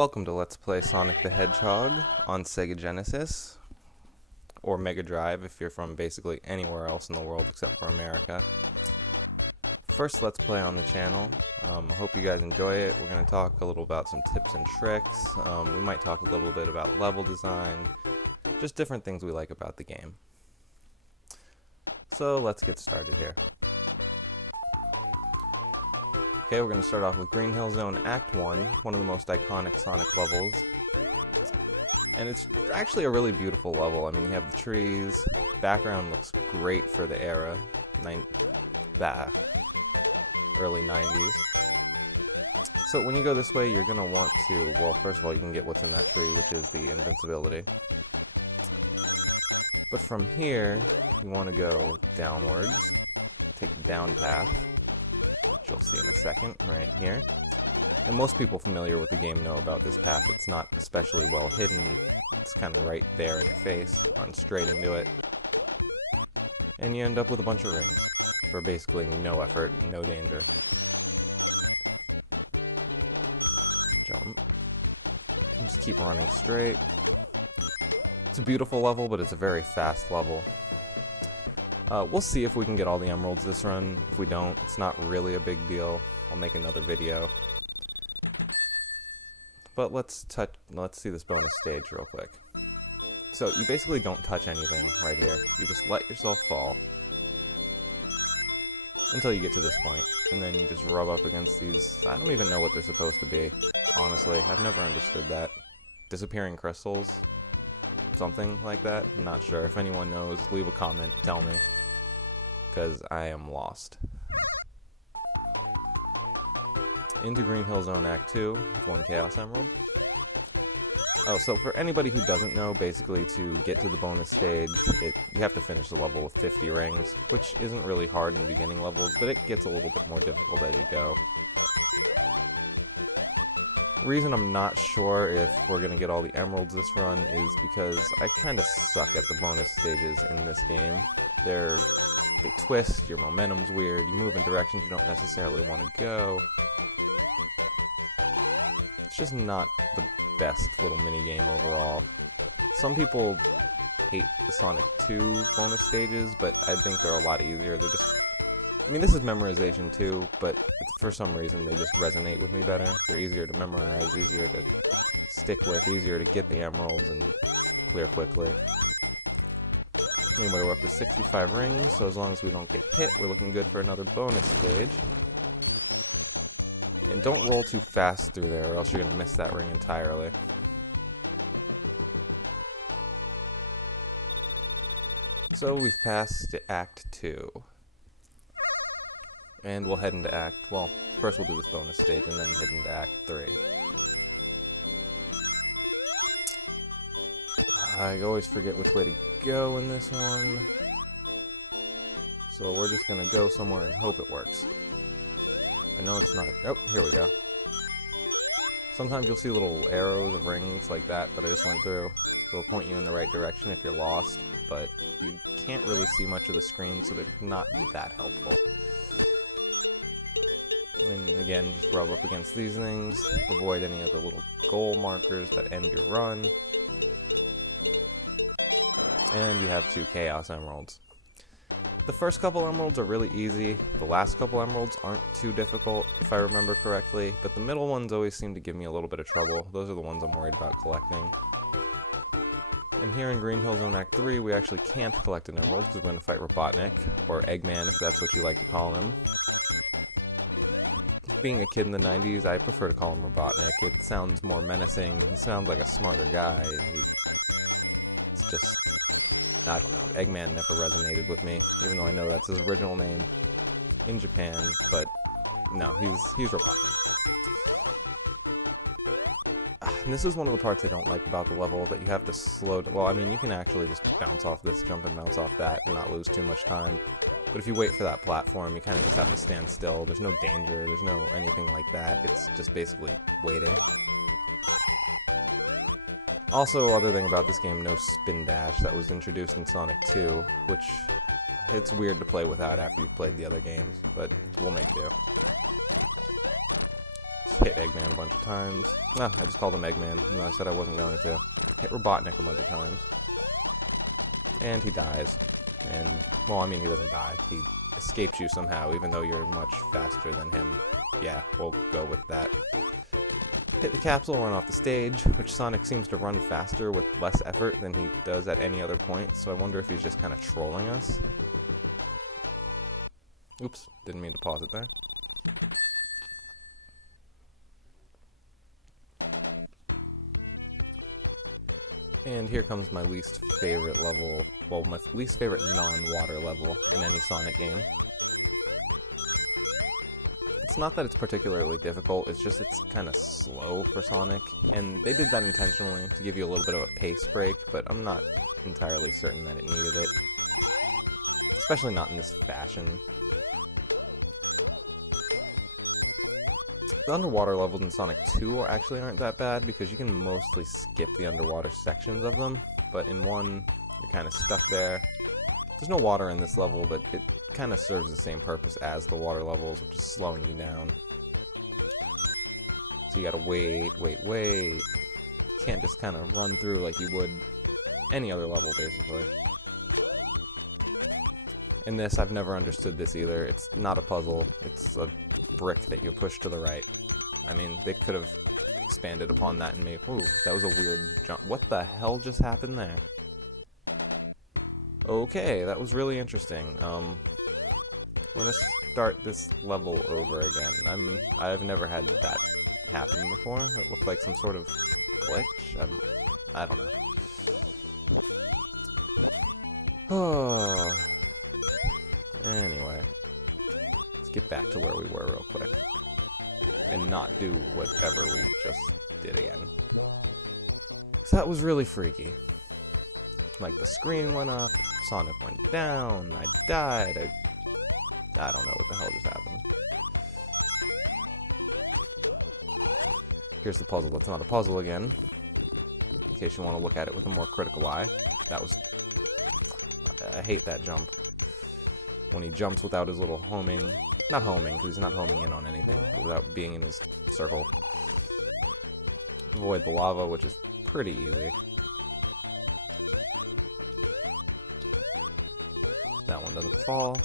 Welcome to Let's Play Sonic the Hedgehog on Sega Genesis, or Megadrive if you're from basically anywhere else in the world except for America. First Let's Play on the channel. I hope you guys enjoy it. We're going to talk a little about some tips and tricks. We might talk a little bit about level design, just different things we like about the game. So let's get started here. Okay, we're going to start off with Green Hill Zone Act 1, one of the most iconic Sonic levels. And it's actually a really beautiful level. I mean, you have the trees, background looks great for the era, early 90s. So when you go this way, you're going to want to, well, first of all, you can get what's in that tree, which is the invincibility. But from here, you want to go downwards, take the down path. You'll see in a second, right here. And most people familiar with the game know about this path. It's not especially well hidden. It's kind of right there in your face. Run straight into it. And you end up with a bunch of rings for basically no effort, no danger. Jump. And just keep running straight. It's a beautiful level, but it's a very fast level. We'll see if we can get all the emeralds this run. If we don't, it's not really a big deal. I'll make another video. But let's see this bonus stage real quick. So you basically don't touch anything right here. You just let yourself fall until you get to this point, and then you just rub up against these. I don't even know what they're supposed to be. Honestly, I've never understood that. Disappearing crystals? Something like that? I'm not sure. If anyone knows, leave a comment, tell me. Because I am lost. Into Green Hill Zone Act 2 with 1 Chaos Emerald. Oh, so for anybody who doesn't know, basically to get to the bonus stage, you have to finish the level with 50 rings, which isn't really hard in beginning levels, but it gets a little bit more difficult as you go. Reason I'm not sure if we're going to get all the emeralds this run is because I kind of suck at the bonus stages in this game. They twist, your momentum's weird, you move in directions you don't necessarily want to go. It's just not the best little minigame overall. Some people hate the Sonic 2 bonus stages, but I think they're a lot easier. They're just... I mean, this is memorization too, but for some reason they just resonate with me better. They're easier to memorize, easier to stick with, easier to get the emeralds and clear quickly. Anyway, we're up to 65 rings, so as long as we don't get hit, we're looking good for another bonus stage. And don't roll too fast through there, or else you're going to miss that ring entirely. So we've passed to Act 2. And we'll head into well, first we'll do this bonus stage, and then head into Act 3. I always forget which way to go in this one. So we're just gonna go somewhere and hope it works. I know it's not. Oh, here we go. Sometimes you'll see little arrows of rings like that I just went through. They'll point you in the right direction if you're lost, but you can't really see much of the screen, so they're not that helpful. And again, just rub up against these things. Avoid any of the little goal markers that end your run. And you have 2 Chaos Emeralds. The first couple emeralds are really easy. The last couple emeralds aren't too difficult, if I remember correctly, but the middle ones always seem to give me a little bit of trouble. Those are the ones I'm worried about collecting. And here in Green Hill Zone Act 3, we actually can't collect an emerald because we're going to fight Robotnik, or Eggman if that's what you like to call him. Being a kid in the 90s, I prefer to call him Robotnik. It sounds more menacing. He sounds like a smarter guy. It's just... I don't know. Eggman never resonated with me, even though I know that's his original name in Japan, but no, he's Robotnik. And this is one of the parts I don't like about the level, that you have to slow down. Well, I mean, you can actually just bounce off this, jump and bounce off that, and not lose too much time. But if you wait for that platform, you kind of just have to stand still. There's no danger, there's no anything like that. It's just basically waiting. Also, other thing about this game, no spin dash. That was introduced in Sonic 2, which it's weird to play without after you've played the other games, but we'll make do. hit Eggman a bunch of times. No, I just called him Eggman, even though I said I wasn't going to. Hit Robotnik a bunch of times. And he dies. And, well, I mean, he doesn't die. He escapes you somehow, even though you're much faster than him. Yeah, we'll go with that. Hit the capsule, run off the stage, which Sonic seems to run faster with less effort than he does at any other point, so I wonder if he's just kind of trolling us. Oops, didn't mean to pause it there. And here comes my least favorite level, well, my least favorite non-water level in any Sonic game. It's not that it's particularly difficult, it's just it's kind of slow for Sonic, and they did that intentionally to give you a little bit of a pace break, but I'm not entirely certain that it needed it. Especially not in this fashion. The underwater levels in Sonic 2 actually aren't that bad because you can mostly skip the underwater sections of them, but in 1, you're kind of stuck there. There's no water in this level, but it kind of serves the same purpose as the water levels, which is slowing you down. So you gotta wait. You can't just kind of run through like you would any other level, basically. In this, I've never understood this either. It's not a puzzle, it's a brick that you push to the right. I mean, they could have expanded upon that and made... Ooh, that was a weird jump. What the hell just happened there? Okay, that was really interesting. We're gonna start this level over again. I've never had that happen before. It looked like some sort of glitch. I don't know. Oh. Anyway, let's get back to where we were real quick, and not do whatever we just did again. So that was really freaky. Like, the screen went up, Sonic went down, I died, I don't know what the hell just happened. Here's the puzzle that's not a puzzle again, in case you want to look at it with a more critical eye. That was... I hate that jump. When he jumps without his little homing... Not homing, because he's not homing in on anything, but without being in his circle. Avoid the lava, which is pretty easy. That one doesn't fall.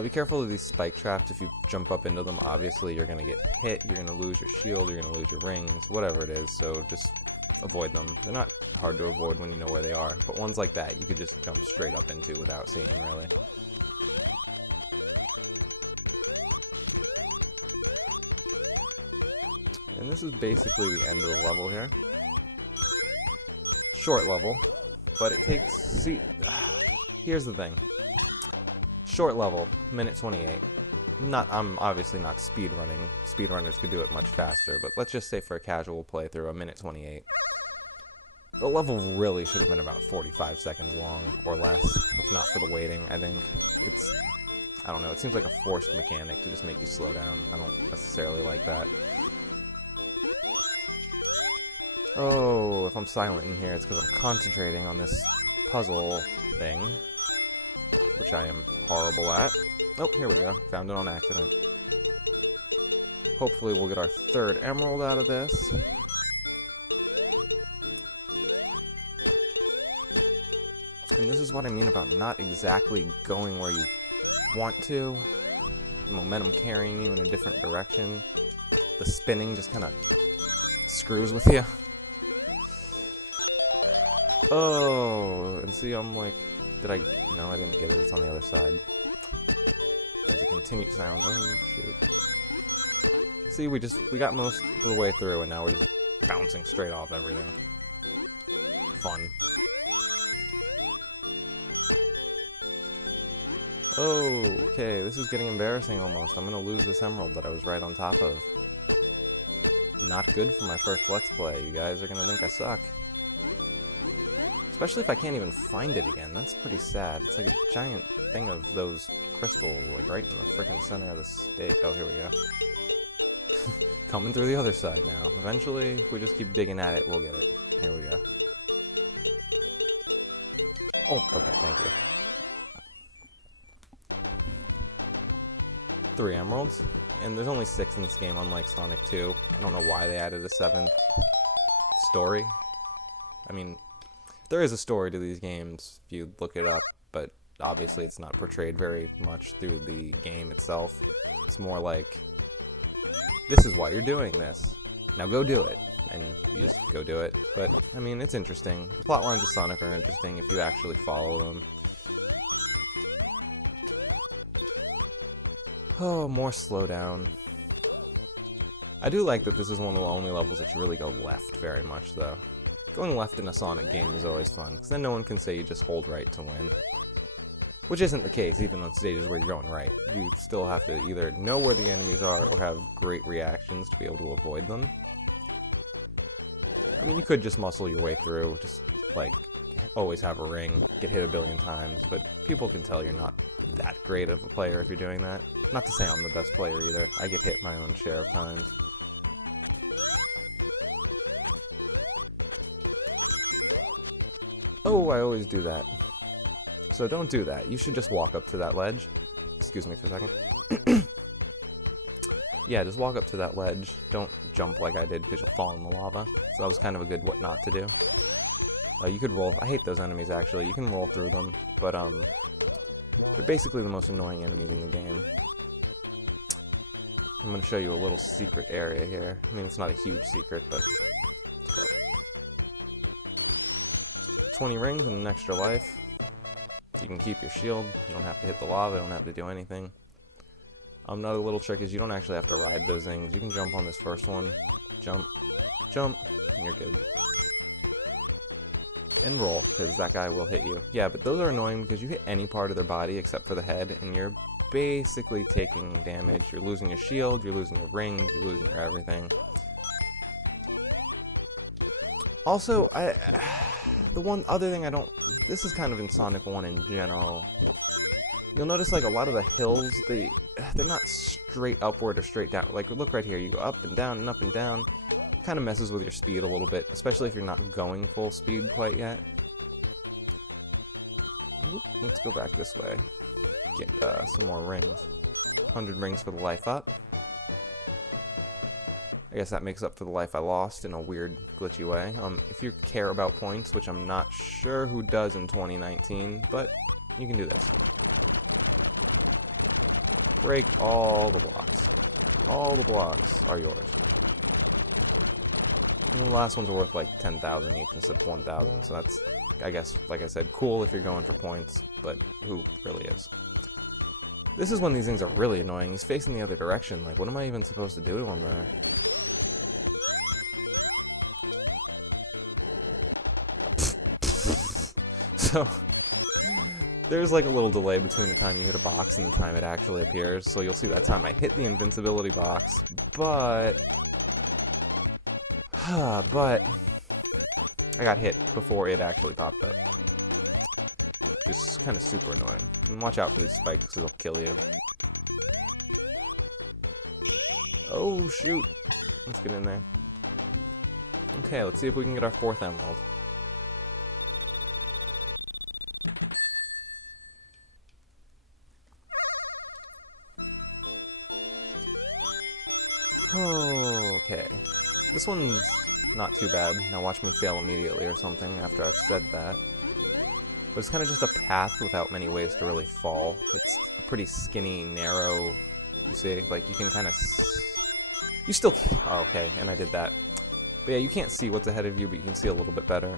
Be careful of these spike traps. If you jump up into them, obviously you're going to get hit, you're going to lose your shield, you're going to lose your rings, whatever it is, so just avoid them. They're not hard to avoid when you know where they are, but ones like that you could just jump straight up into without seeing, really. And this is basically the end of the level here. Short level, but it takes... See, here's the thing. Short level, minute 28. I'm obviously not speedrunning. Speedrunners could do it much faster, but let's just say for a casual playthrough, a minute 28. The level really should have been about 45 seconds long, or less, if not for the waiting, I think. I don't know, it seems like a forced mechanic to just make you slow down. I don't necessarily like that. Oh, if I'm silent in here, it's because I'm concentrating on this puzzle thing, which I am horrible at. Oh, here we go. Found it on accident. Hopefully we'll get our third emerald out of this. And this is what I mean about not exactly going where you want to. The momentum carrying you in a different direction. The spinning just kind of screws with you. Oh, and see, I'm like, no, I didn't get it, it's on the other side. There's a continued sound, oh shoot. See, we got most of the way through, and now we're just bouncing straight off everything. Fun. Oh, okay, this is getting embarrassing almost. I'm gonna lose this emerald that I was right on top of. Not good for my first Let's Play. You guys are gonna think I suck. Especially if I can't even find it again. That's pretty sad. It's like a giant thing of those crystals, like right in the frickin' center of the stage. Oh, here we go. Coming through the other side now. Eventually, if we just keep digging at it, we'll get it. Here we go. Oh, okay, thank you. 3 emeralds. and there's only 6 in this game, unlike Sonic 2. I don't know why they added a 7th story. I mean, there is a story to these games if you look it up, but obviously it's not portrayed very much through the game itself. It's more like, this is why you're doing this. Now go do it. And you just go do it. But, I mean, it's interesting. The plot lines of Sonic are interesting if you actually follow them. Oh, more slowdown. I do like that this is one of the only levels that you really go left very much, though. Going left in a Sonic game is always fun, because then no one can say you just hold right to win. Which isn't the case, even on stages where you're going right. You still have to either know where the enemies are or have great reactions to be able to avoid them. I mean, you could just muscle your way through, just, like, always have a ring, get hit a billion times, but people can tell you're not that great of a player if you're doing that. Not to say I'm the best player either. I get hit my own share of times. Oh, I always do that. So don't do that. You should just walk up to that ledge. Excuse me for a second. Yeah, just walk up to that ledge. Don't jump like I did because you'll fall in the lava. So that was kind of a good what not to do. You could roll. I hate those enemies, actually. You can roll through them, but they're basically the most annoying enemies in the game. I'm going to show you a little secret area here. I mean, it's not a huge secret, but... So. 20 rings and an extra life. You can keep your shield. You don't have to hit the lava. You don't have to do anything. Another little trick is you don't actually have to ride those things. You can jump on this first one. Jump. Jump. And you're good. And roll, because that guy will hit you. Yeah, but those are annoying because you hit any part of their body except for the head, and you're basically taking damage. You're losing your shield, you're losing your rings, you're losing your everything. Also, the one other thing I don't... This is kind of in Sonic 1 in general. You'll notice, like, a lot of the hills, they're not straight upward or straight down. Like, look right here, you go up and down and up and down. It kind of messes with your speed a little bit, especially if you're not going full speed quite yet. Oop, let's go back this way. Get some more rings. 100 rings for the life up. I guess that makes up for the life I lost in a weird, glitchy way. If you care about points, which I'm not sure who does in 2019, but you can do this. Break all the blocks. All the blocks are yours. And the last ones are worth like 10,000 each instead of 1,000, so that's, I guess, like I said, cool if you're going for points, but who really is? This is when these things are really annoying. He's facing the other direction. Like, what am I even supposed to do to him there? So, there's like a little delay between the time you hit a box and the time it actually appears. So you'll see that time I hit the invincibility box, but I got hit before it actually popped up. Just kind of super annoying. And watch out for these spikes because they'll kill you. Oh shoot! Let's get in there. Okay, let's see if we can get our 4th emerald. Okay, this one's not too bad. Now watch me fail immediately or something after I've said that. But it's kind of just a path without many ways to really fall. It's a pretty skinny, narrow, you see, like you can kind of... You still... Oh, okay, and I did that. But yeah, you can't see what's ahead of you, but you can see a little bit better.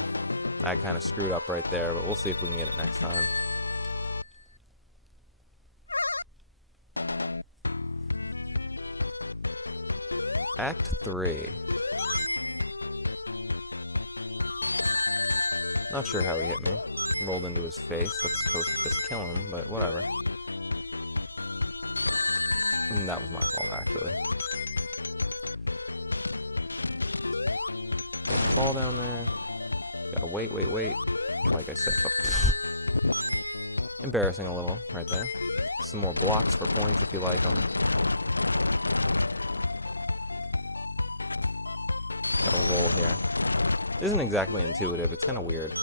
I kind of screwed up right there, but we'll see if we can get it next time. Act 3. Not sure how he hit me. Rolled into his face. That's supposed to just kill him, but whatever. And that was my fault, actually. Fall down there. Gotta wait. Like I said. Oh. Embarrassing a little, right there. Some more blocks for points if you like them. Gotta roll here. It isn't exactly intuitive, it's kind of weird.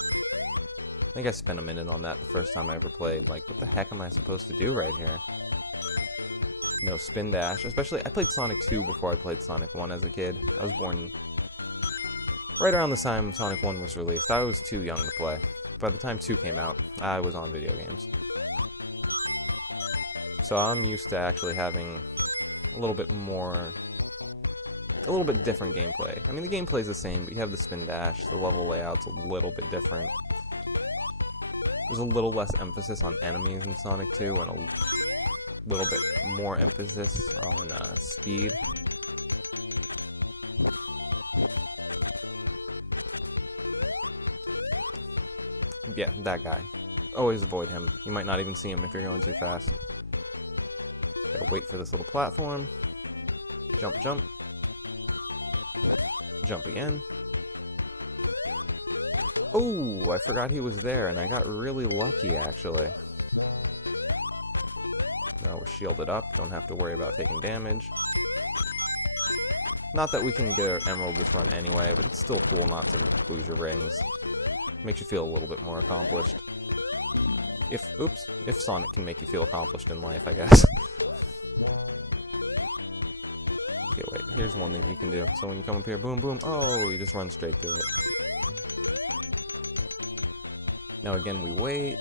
I think I spent a minute on that the first time I ever played. Like, what the heck am I supposed to do right here? No spin dash. Especially, I played Sonic 2 before I played Sonic 1 as a kid. I was born right around the time Sonic 1 was released. I was too young to play. By the time 2 came out, I was on video games. So I'm used to actually having a little bit different gameplay. I mean, the gameplay's the same, but you have the spin dash, the level layout's a little bit different. There's a little less emphasis on enemies in Sonic 2, and a little bit more emphasis on speed. Yeah, that guy. Always avoid him. You might not even see him if you're going too fast. Gotta wait for this little platform. Jump, jump. Jump again. Oh, I forgot he was there, and I got really lucky, actually. Now we're shielded up, don't have to worry about taking damage. Not that we can get an emerald this run anyway, but it's still cool not to lose your rings. Makes you feel a little bit more accomplished. If Sonic can make you feel accomplished in life, I guess. Okay, wait, here's one thing you can do. So when you come up here, boom, boom, oh, you just run straight through it. Now again, we wait.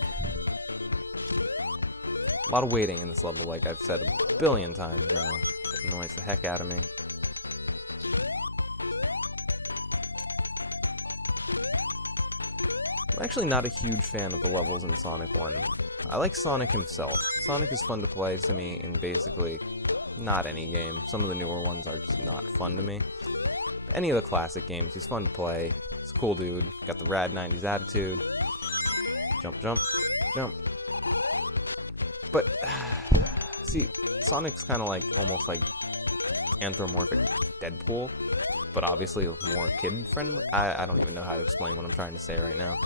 A lot of waiting in this level, like I've said a billion times now. It annoys the heck out of me. I'm actually not a huge fan of the levels in Sonic 1. I like Sonic himself. Sonic is fun to play to me in basically not any game. Some of the newer ones are just not fun to me. Any of the classic games, he's fun to play. He's a cool dude. Got the rad 90s attitude. Jump, jump, jump. But, see, Sonic's kind of like, almost like anthropomorphic Deadpool, but obviously more kid-friendly. I don't even know how to explain what I'm trying to say right now.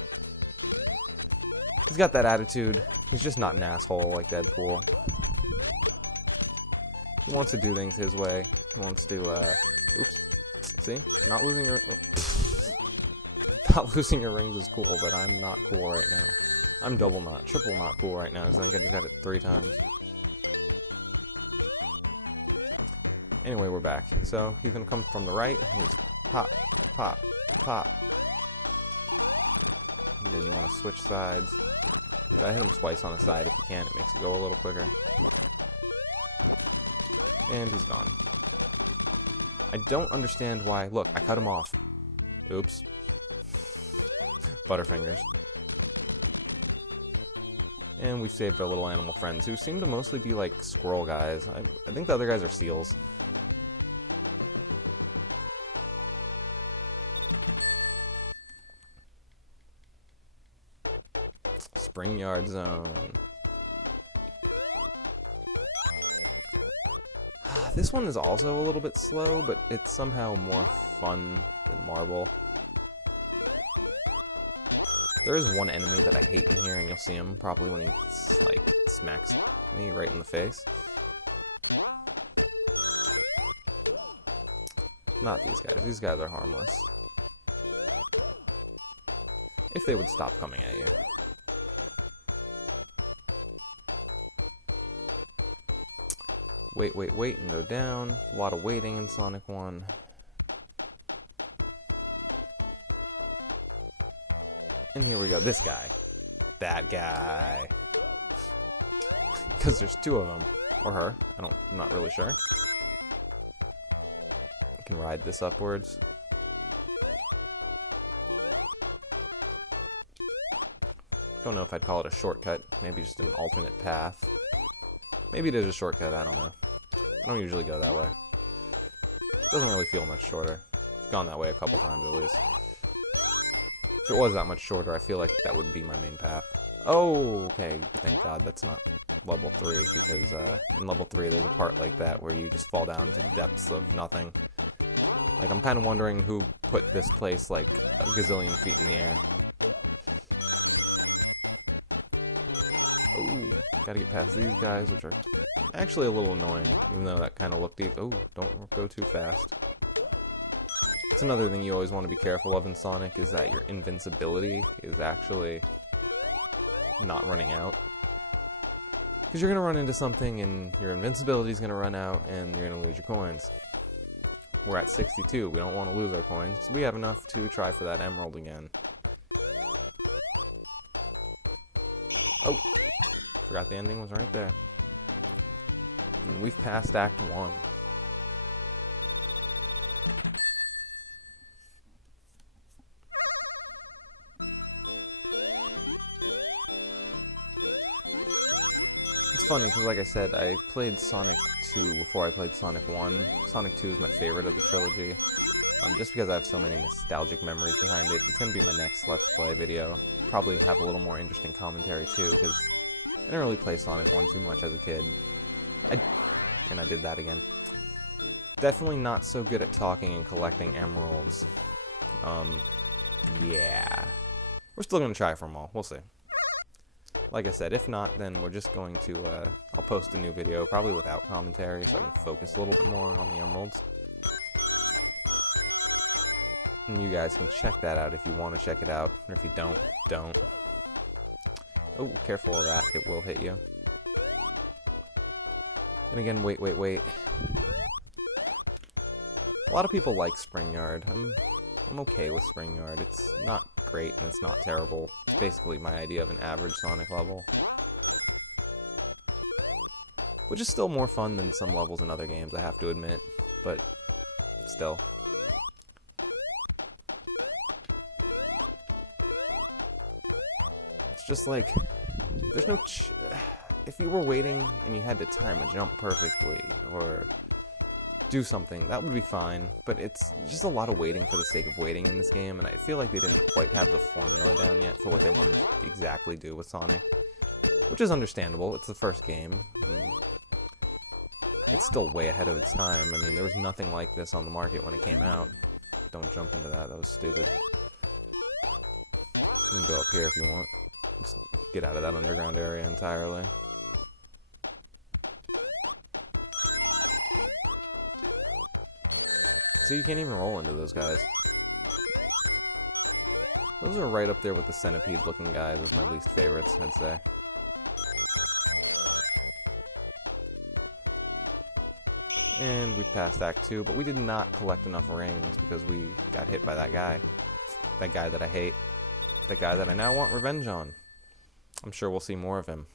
He's got that attitude. He's just not an asshole like Deadpool. He wants to do things his way. He wants to, oops. See? Not losing your... Oh. Not losing your rings is cool, but I'm not cool right now. I'm double not, triple not cool right now, because I think I just got it 3 times. Anyway, we're back. So, he's gonna come from the right. He's pop, pop, pop. And then you want to switch sides. Gotta hit him twice on the side if you can. It makes it go a little quicker. And he's gone. I don't understand why... Look, I cut him off. Oops. Butterfingers. And we saved our little animal friends, who seem to mostly be like squirrel guys. I think the other guys are seals. Spring Yard Zone. This one is also a little bit slow, but it's somehow more fun than Marble. There is one enemy that I hate in here, and you'll see him probably when he, like, smacks me right in the face. Not these guys. These guys are harmless. If they would stop coming at you. Wait, wait, wait, and go down. A lot of waiting in Sonic 1. And here we go, this guy. That guy. Because there's 2 of them. Or her. I'm not really sure. I can ride this upwards. Don't know if I'd call it a shortcut. Maybe just an alternate path. Maybe it is a shortcut, I don't know. I don't usually go that way. It doesn't really feel much shorter. I've gone that way a couple times at least. If it was that much shorter, I feel like that would be my main path. Oh, okay. Thank God that's not level 3, because in level 3 there's a part like that where you just fall down to the depths of nothing. Like, I'm kind of wondering who put this place like a gazillion feet in the air. Oh, gotta get past these guys, which are actually a little annoying, even though that kind of looked easy. Oh, don't go too fast. It's another thing you always want to be careful of in Sonic, is that your invincibility is actually not running out. Because you're going to run into something and your invincibility is going to run out and you're going to lose your coins. We're at 62. We don't want to lose our coins. So we have enough to try for that emerald again. Oh, forgot the ending was right there. And we've passed Act 1. It's funny because, like I said, I played Sonic 2 before I played Sonic 1. Sonic 2 is my favorite of the trilogy, just because I have so many nostalgic memories behind it. It's going to be my next Let's Play video. Probably have a little more interesting commentary too, because I didn't really play Sonic 1 too much as a kid. And I did that again. Definitely not so good at talking and collecting emeralds. Yeah. We're still going to try for them all. We'll see. Like I said, if not, then we're just going to, I'll post a new video, probably without commentary, so I can focus a little bit more on the emeralds. And you guys can check that out if you want to check it out, or if you don't, don't. Oh, careful of that, it will hit you. And again, wait. A lot of people like Spring Yard. I'm okay with Spring Yard. It's not great and it's not terrible. It's basically my idea of an average Sonic level. Which is still more fun than some levels in other games, I have to admit. But still. It's just like, there's no if you were waiting and you had to time a jump perfectly, or do something, that would be fine, but it's just a lot of waiting for the sake of waiting in this game, and I feel like they didn't quite have the formula down yet for what they wanted to exactly do with Sonic, which is understandable. It's the first game. It's still way ahead of its time. I mean, there was nothing like this on the market when it came out. Don't jump into that was stupid. You can go up here if you want. Just get out of that underground area entirely. So you can't even roll into those guys. Those are right up there with the centipede-looking guys as my least favorites, I'd say. And we passed Act 2, but we did not collect enough rings because we got hit by that guy. That guy that I hate. That guy that I now want revenge on. I'm sure we'll see more of him.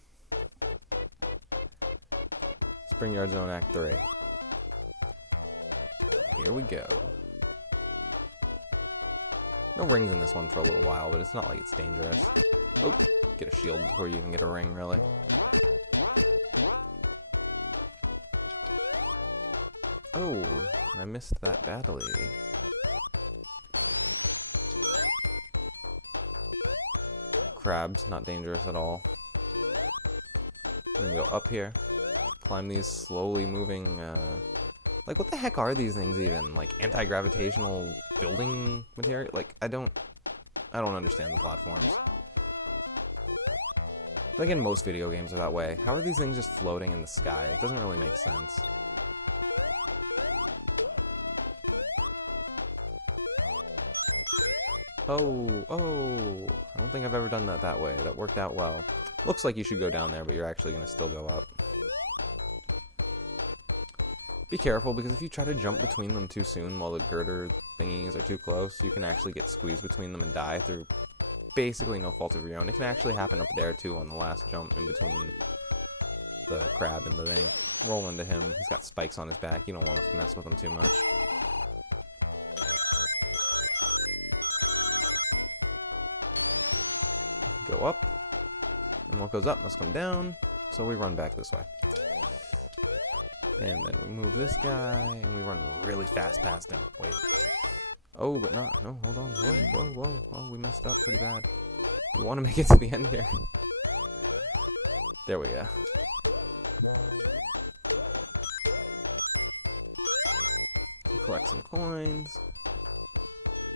Spring Yard Zone Act 3. Here we go. No rings in this one for a little while, but it's not like it's dangerous. Oh, get a shield before you even get a ring, really. Oh, I missed that badly. Crabs, not dangerous at all. We're gonna go up here. Climb these slowly moving, like, what the heck are these things even? Like, anti-gravitational building material? Like, I don't understand the platforms. But again, most video games are that way. How are these things just floating in the sky? It doesn't really make sense. Oh, I don't think I've ever done that way. That worked out well. Looks like you should go down there, but you're actually going to still go up. Be careful, because if you try to jump between them too soon while the girder thingies are too close, you can actually get squeezed between them and die through basically no fault of your own. It can actually happen up there too on the last jump in between the crab and the thing. Roll into him. He's got spikes on his back. You don't want to mess with him too much. Go up, and what goes up must come down, so we run back this way. And then we move this guy, and we run really fast past him. Wait. Oh, but not. No, hold on. Whoa. Oh, we messed up pretty bad. We want to make it to the end here. There we go. Collect some coins.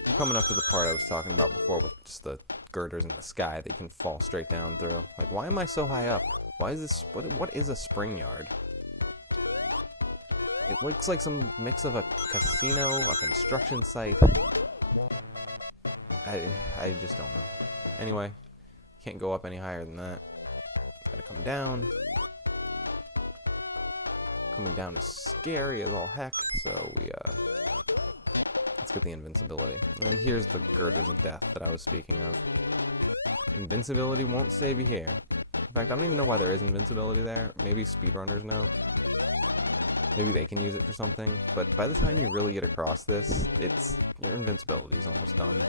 I'm coming up to the part I was talking about before with just the girders in the sky that you can fall straight down through. Like, why am I so high up? Why is this? What is a spring yard? It looks like some mix of a casino, a construction site. I just don't know. Anyway, can't go up any higher than that. Gotta come down. coming down is scary as all heck, so let's get the invincibility. And here's the girders of death that I was speaking of. Invincibility won't save you here. In fact, I don't even know why there is invincibility there. Maybe speedrunners know. Maybe they can use it for something. But by the time you really get across this, your invincibility is almost done.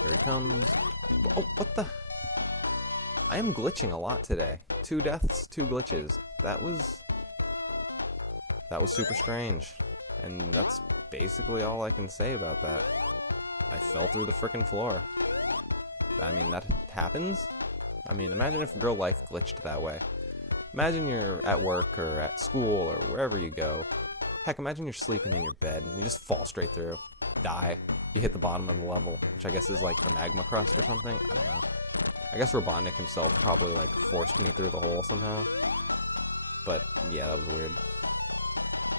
Here he comes. Oh, what the? I am glitching a lot today. 2 deaths, 2 glitches. That was super strange. And that's basically all I can say about that. I fell through the frickin' floor. I mean, that happens? I mean, imagine if real life glitched that way. Imagine you're at work or at school or wherever you go. Heck, imagine you're sleeping in your bed and you just fall straight through. Die. You hit the bottom of the level, which I guess is like the magma crust or something. I don't know. I guess Robotnik himself probably like forced me through the hole somehow. But yeah, that was weird.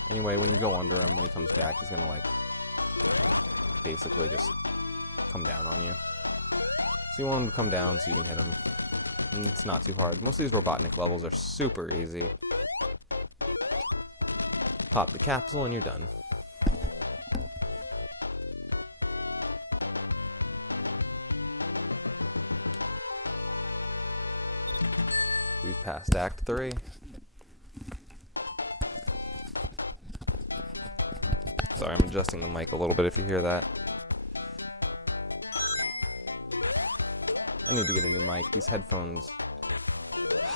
Anyway, when you go under him, when he comes back, he's gonna like basically just come down on you. So you want him to come down so you can hit him. And it's not too hard. Most of these Robotnik levels are super easy. Pop the capsule and you're done. We've passed Act 3. Sorry, I'm adjusting the mic a little bit if you hear that. I need to get a new mic. These headphones,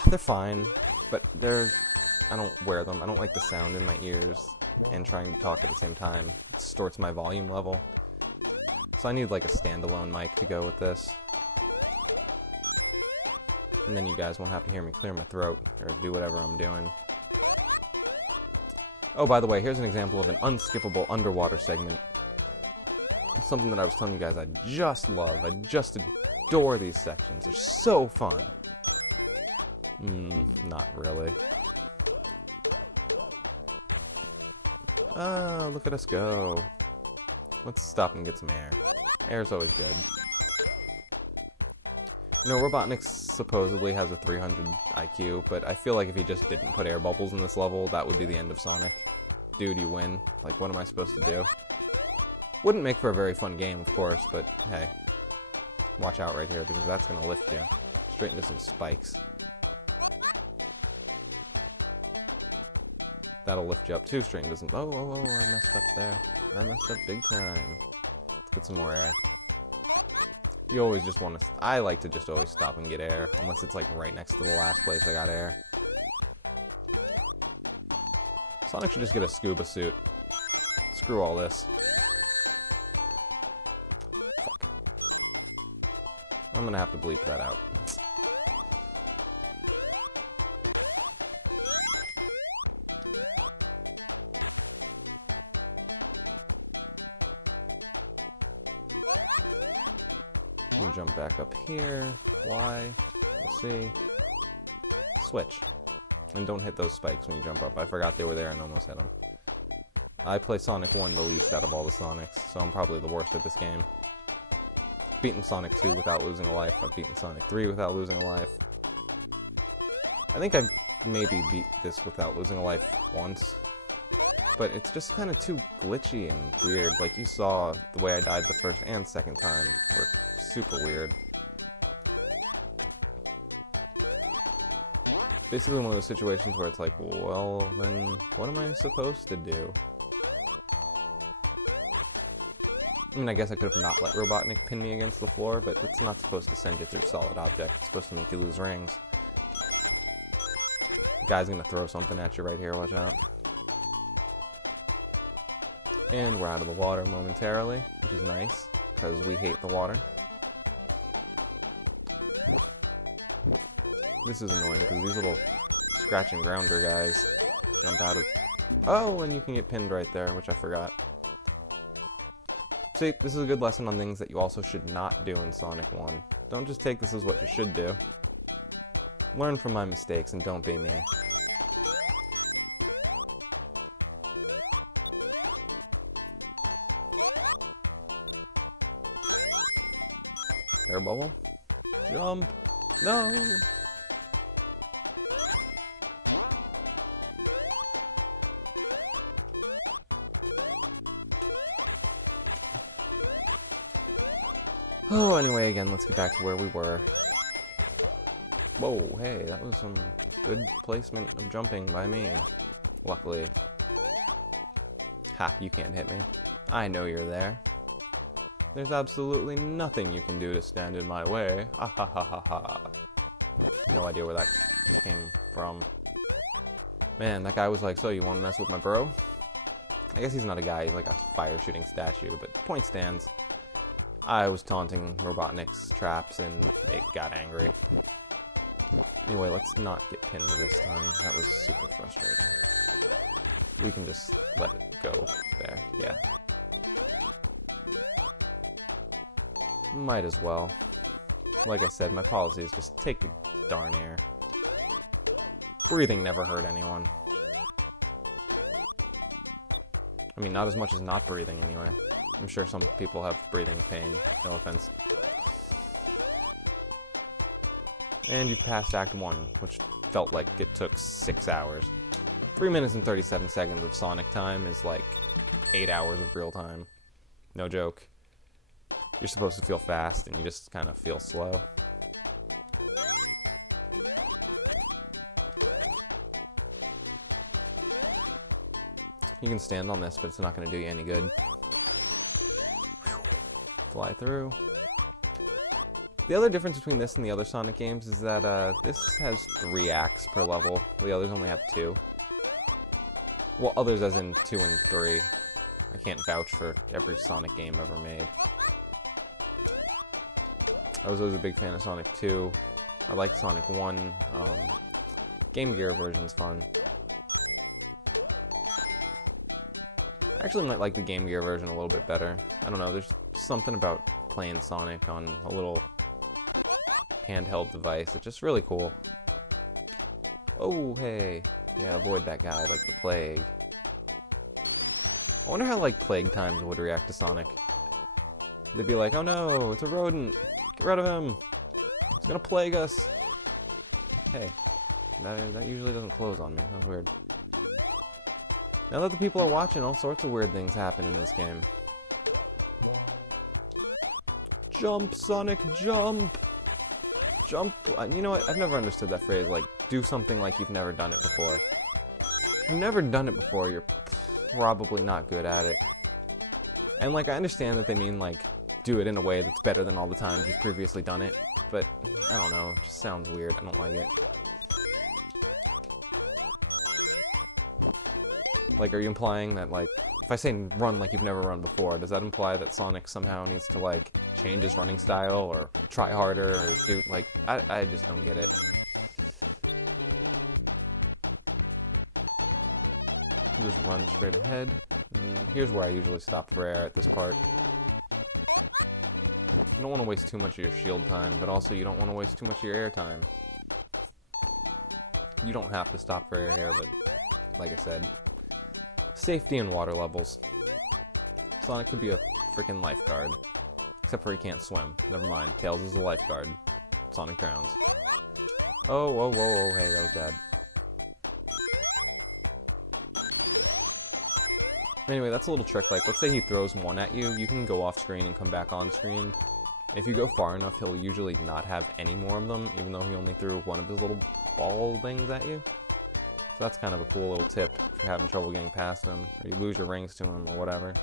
they're fine, but I don't wear them. I don't like the sound in my ears and trying to talk at the same time. It distorts my volume level. So I need like a standalone mic to go with this. And then you guys won't have to hear me clear my throat or do whatever I'm doing. Oh, by the way, here's an example of an unskippable underwater segment. It's something that I was telling you guys I just love. I just adore these sections. They're so fun. Not really. Look at us go. Let's stop and get some air. Air's always good. You know, Robotnik supposedly has a 300 IQ, but I feel like if he just didn't put air bubbles in this level, that would be the end of Sonic. Dude, you win. Like, what am I supposed to do? Wouldn't make for a very fun game, of course, but hey. Watch out right here, because that's going to lift you straight into some spikes. That'll lift you up too, straight into some... Oh, I messed up there. I messed up big time. Let's get some more air. You always just want to... I like to just always stop and get air, unless it's like right next to the last place I got air. Sonic should just get a scuba suit. Screw all this. Fuck. I'm gonna have to bleep that out. I'm gonna jump back up here. Why? We'll see. Switch. And don't hit those spikes when you jump up. I forgot they were there and almost hit them. I play Sonic 1 the least out of all the Sonics, so I'm probably the worst at this game. I've beaten Sonic 2 without losing a life. I've beaten Sonic 3 without losing a life. I think I maybe beat this without losing a life once. But it's just kind of too glitchy and weird. Like you saw, the way I died the first and second time were super weird. Basically one of those situations where it's like, well, then what am I supposed to do? I mean, I guess I could have not let Robotnik pin me against the floor, but it's not supposed to send you through solid objects. It's supposed to make you lose rings. The guy's gonna throw something at you right here, watch out. And we're out of the water momentarily, which is nice, because we hate the water. This is annoying, because these little scratch and grounder guys jump out of... Oh, and you can get pinned right there, which I forgot. See, this is a good lesson on things that you also should not do in Sonic 1. Don't just take this as what you should do. Learn from my mistakes and don't be me. Air bubble. Jump. No. Oh, anyway, again, let's get back to where we were. Whoa, hey, that was some good placement of jumping by me. Luckily. Ha, you can't hit me. I know you're there. There's absolutely nothing you can do to stand in my way. Ah ha ha ha ha. No idea where that came from. Man, that guy was like, so you want to mess with my bro? I guess he's not a guy, he's like a fire shooting statue, but point stands. I was taunting Robotnik's traps and it got angry. Anyway, let's not get pinned this time. That was super frustrating. We can just let it go there, yeah. Might as well. Like I said, my policy is just take the darn air. Breathing never hurt anyone. I mean, not as much as not breathing anyway. I'm sure some people have breathing pain, no offense. And you've passed Act 1, which felt like it took 6 hours. 3 minutes and 37 seconds of Sonic time is like 8 hours of real time. No joke. You're supposed to feel fast, and you just kind of feel slow. You can stand on this, but it's not going to do you any good. Fly through. The other difference between this and the other Sonic games is that this has 3 acts per level. The others only have 2. Well, others as in 2 and 3. I can't vouch for every Sonic game ever made. I was always a big fan of Sonic 2. I liked Sonic 1. Game Gear version's fun. I actually might like the Game Gear version a little bit better. I don't know, there's something about playing Sonic on a little handheld device. It's just really cool. Oh, hey. Yeah, avoid that guy like the plague. I wonder how, like, Plague Times would react to Sonic. They'd be like, oh no, it's a rodent. Get rid of him. He's gonna plague us. Hey, that usually doesn't close on me. That's weird. Now that the people are watching, all sorts of weird things happen in this game. Jump, Sonic, jump! Jump! You know what? I've never understood that phrase, like, do something like you've never done it before. If you've never done it before, you're probably not good at it. And, like, I understand that they mean, like, do it in a way that's better than all the times you've previously done it, but I don't know, it just sounds weird. I don't like it. Like, are you implying that, like, if I say run like you've never run before, does that imply that Sonic somehow needs to, like, change his running style or try harder or do, like, I just don't get it. Just run straight ahead. And here's where I usually stop for air at this part. You don't want to waste too much of your shield time, but also you don't want to waste too much of your air time. You don't have to stop for air here, but like I said, safety and water levels. Sonic could be a freaking lifeguard. Except for he can't swim. Never mind. Tails is a lifeguard. Sonic drowns. Oh, whoa, whoa, whoa, hey, that was bad. Anyway, that's a little trick. Like, let's say he throws one at you, you can go off screen and come back on screen. If you go far enough, he'll usually not have any more of them, even though he only threw one of his little ball things at you. So that's kind of a cool little tip if you're having trouble getting past him, or you lose your rings to him, or whatever.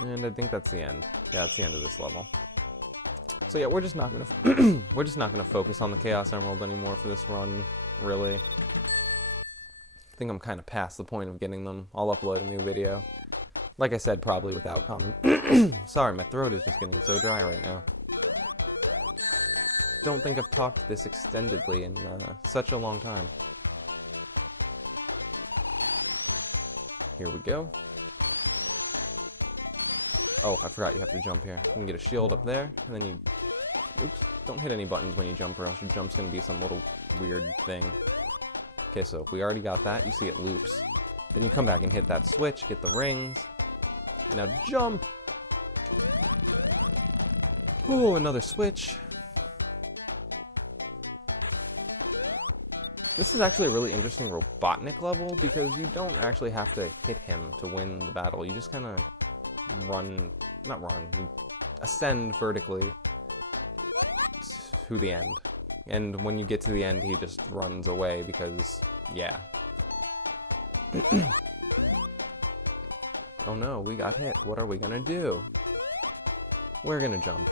And I think that's the end. Yeah, that's the end of this level. So yeah, we're just not gonna we're just not gonna focus on the Chaos Emerald anymore for this run, really. I think I'm kind of past the point of getting them. I'll upload a new video. Like I said, probably without comment. Sorry, my throat is just getting so dry right now. Don't think I've talked this extendedly in such a long time. Here we go. Oh, I forgot you have to jump here. You can get a shield up there, and then you... Oops, don't hit any buttons when you jump, or else your jump's gonna be some little weird thing. Okay, so we already got that. You see it loops. Then you come back and hit that switch, get the rings, and now jump! Oh, another switch. This is actually a really interesting Robotnik level because you don't actually have to hit him to win the battle. You just kind of you ascend vertically to the end. And when you get to the end, he just runs away because, yeah. Oh no, we got hit. What are we gonna do? We're gonna jump.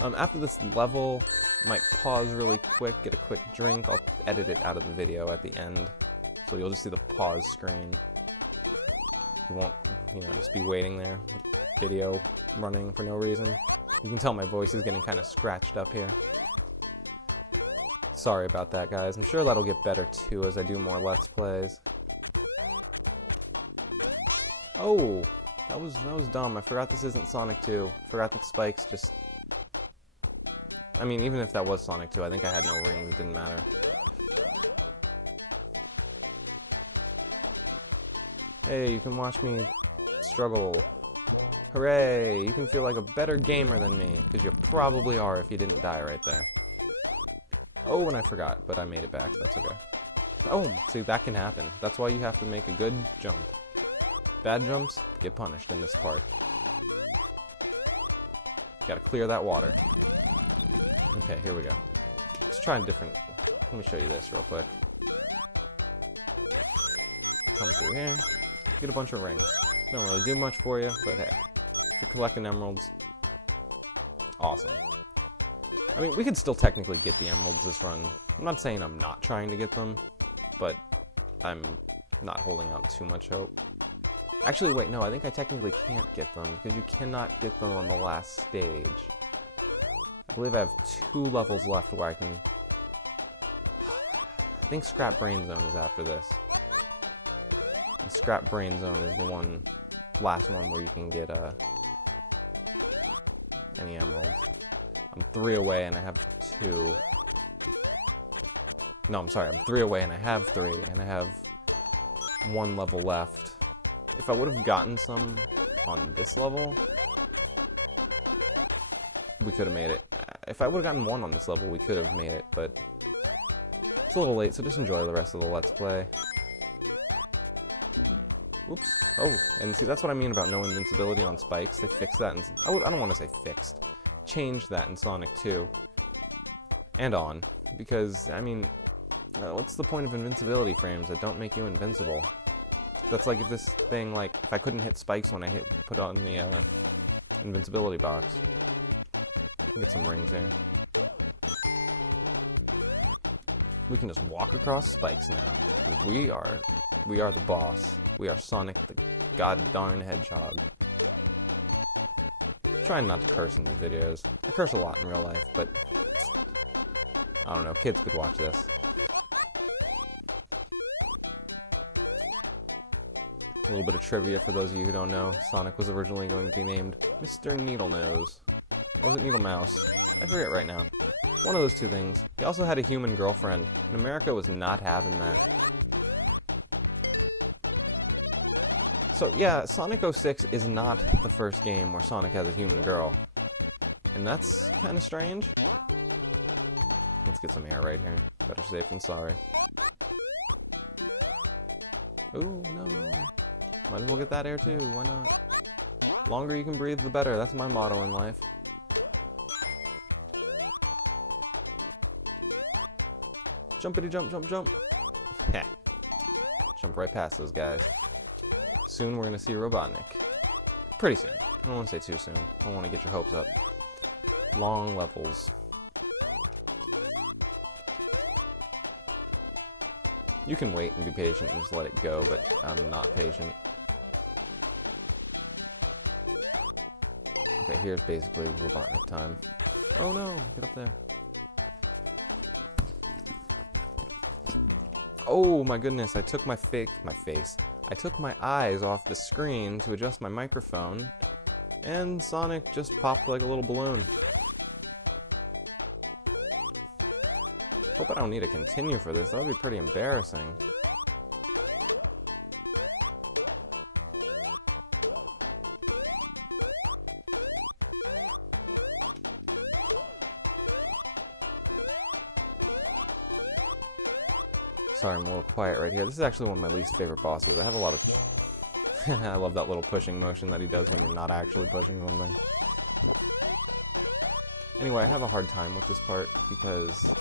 After this level, I might pause really quick, get a quick drink. I'll edit it out of the video at the end, so you'll just see the pause screen. You won't, just be waiting there with video running for no reason. You can tell my voice is getting kind of scratched up here. Sorry about that, guys. I'm sure that'll get better too as I do more Let's Plays. Oh, that was dumb. I forgot this isn't Sonic 2. Forgot that spikes just... I mean, even if that was Sonic 2, I think I had no rings. It didn't matter. Hey, you can watch me struggle. Hooray! You can feel like a better gamer than me, because you probably are if you didn't die right there. Oh, and I forgot, but I made it back. That's okay. Oh, see, that can happen. That's why you have to make a good jump. Bad jumps get punished in this part. Gotta clear that water. Okay, here we go. Let's try a different... Let me show you this real quick. Come through here. Get a bunch of rings. Don't really do much for you, but hey. If you're collecting emeralds, awesome. I mean, we could still technically get the emeralds this run. I'm not saying I'm not trying to get them, but I'm not holding out too much hope. Actually, wait, no, I think I technically can't get them, because you cannot get them on the last stage. I believe I have 2 levels left where I can... I think Scrap Brain Zone is after this. And Scrap Brain Zone is the last one where you can get any emeralds. I'm 3 away and I have 2. No, I'm sorry, I'm 3 away and I have 3, and I have 1 level left. If I would have gotten some on this level, we could have made it. If I would have gotten 1 on this level, we could have made it, but it's a little late, so just enjoy the rest of the Let's Play. Oops. Oh, and see, that's what I mean about no invincibility on spikes. They fixed that, I don't want to say fixed. Changed that in Sonic 2. And on. Because, I mean, what's the point of invincibility frames that don't make you invincible? That's like if this thing, like, if I couldn't hit spikes when I put on the invincibility box. Get some rings here. We can just walk across spikes now. Because we are the boss. We are Sonic the god-darn Hedgehog. I'm trying not to curse in these videos. I curse a lot in real life, but I don't know, kids could watch this. A little bit of trivia for those of you who don't know. Sonic was originally going to be named Mr. Needlenose. Or was it Needle Mouse? I forget right now. One of those 2 things. He also had a human girlfriend, and America was not having that. So yeah, Sonic 06 is not the first game where Sonic has a human girl. And that's kind of strange. Let's get some air right here. Better safe than sorry. Ooh, no. Might as well get that air too, why not? Longer you can breathe, the better. That's my motto in life. Jumpity jump, jump, jump. Heh. Jump right past those guys. Soon we're gonna see Robotnik. Pretty soon. I don't want to say too soon. I don't want to get your hopes up. Long levels. You can wait and be patient and just let it go, but I'm not patient. Okay, here's basically Robotnik time. Oh no, get up there. Oh my goodness, I took my face. I took my eyes off the screen to adjust my microphone, and Sonic just popped like a little balloon. Hope I don't need to continue for this, that would be pretty embarrassing. Sorry, I'm a little quiet right here. This is actually one of my least favorite bosses. I have a lot of... I love that little pushing motion that he does when you're not actually pushing something. Anyway, I have a hard time with this part because,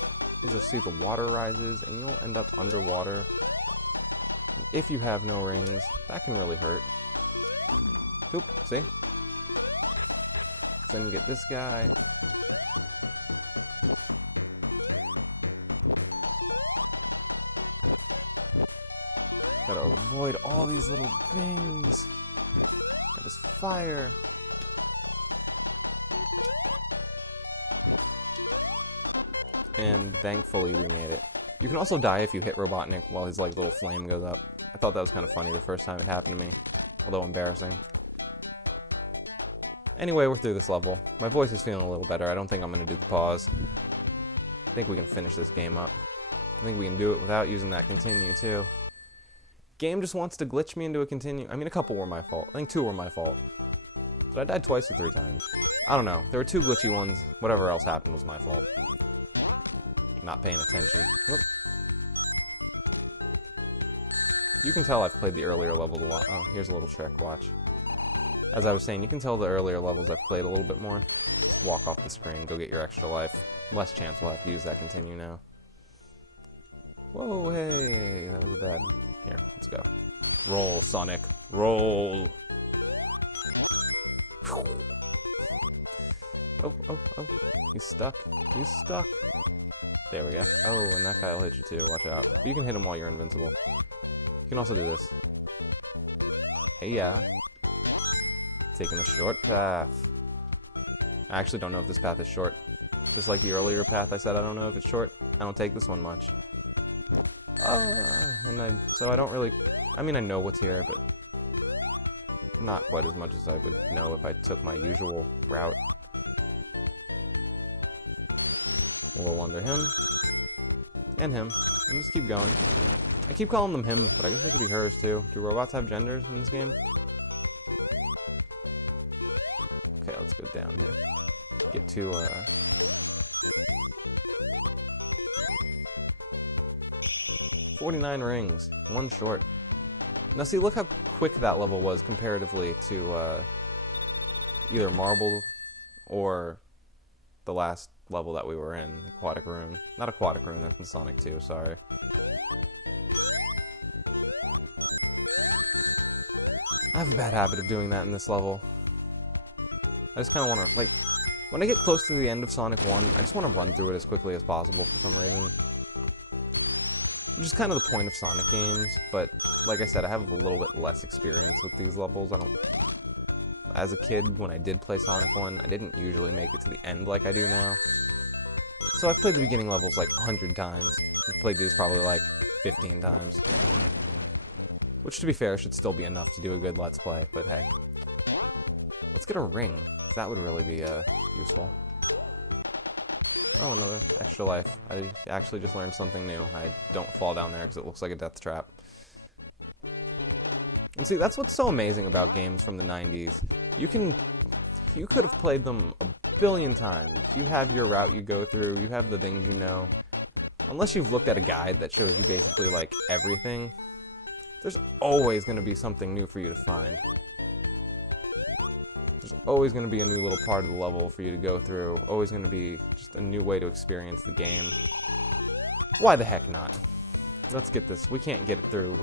as you'll see, the water rises and you'll end up underwater. If you have no rings, that can really hurt. Oop, see? So then you get this guy. Gotta avoid all these little things. That is fire. And thankfully we made it. You can also die if you hit Robotnik while his like little flame goes up. I thought that was kind of funny the first time it happened to me, although embarrassing. Anyway, we're through this level. My voice is feeling a little better. I don't think I'm gonna do the pause. I think we can finish this game up. I think we can do it without using that continue too. Game just wants to glitch me into a continue. I mean, a couple were my fault. I think 2 were my fault. But I died twice or 3 times. I don't know. There were 2 glitchy ones. Whatever else happened was my fault. Not paying attention. Whoop. You can tell I've played the earlier levels a lot. Oh, here's a little trick. Watch. As I was saying, you can tell the earlier levels I've played a little bit more. Just walk off the screen. Go get your extra life. Less chance we'll have to use that continue now. Whoa, hey. That was bad. Here, let's go. Roll, Sonic. Roll! Oh, oh, oh. He's stuck. He's stuck. There we go. Oh, and that guy will hit you too. Watch out. But you can hit him while you're invincible. You can also do this. Hey, yeah. Taking the short path. I actually don't know if this path is short. Just like the earlier path I said I don't know if it's short. I don't take this one much. So I don't really... I mean, I know what's here, but not quite as much as I would know if I took my usual route. A little under him. And him. And just keep going. I keep calling them him, but I guess they could be hers too. Do robots have genders in this game? Okay, let's go down here. Get to, 49 rings. 1 short. Now see, look how quick that level was comparatively to, either Marble or the last level that we were in, Aquatic Rune. Not Aquatic Rune, that's in Sonic 2, sorry. I have a bad habit of doing that in this level. I just kind of want to, like, when I get close to the end of Sonic 1, I just want to run through it as quickly as possible for some reason. Which is kind of the point of Sonic games, but like I said, I have a little bit less experience with these levels. As a kid, when I did play Sonic 1, I didn't usually make it to the end like I do now. So I've played the beginning levels like 100 times. I've played these probably like 15 times. Which, to be fair, should still be enough to do a good Let's Play, but hey. Let's get a ring. That would really be useful. Oh, another extra life. I actually just learned something new. I don't fall down there because it looks like a death trap. And see, that's what's so amazing about games from the 90s. You could have played them a billion times. You have your route you go through, you have the things you know. Unless you've looked at a guide that shows you basically, like, everything, there's always going to be something new for you to find. There's always going to be a new little part of the level for you to go through. Always going to be just a new way to experience the game. Why the heck not? Let's get this. We can't get it through.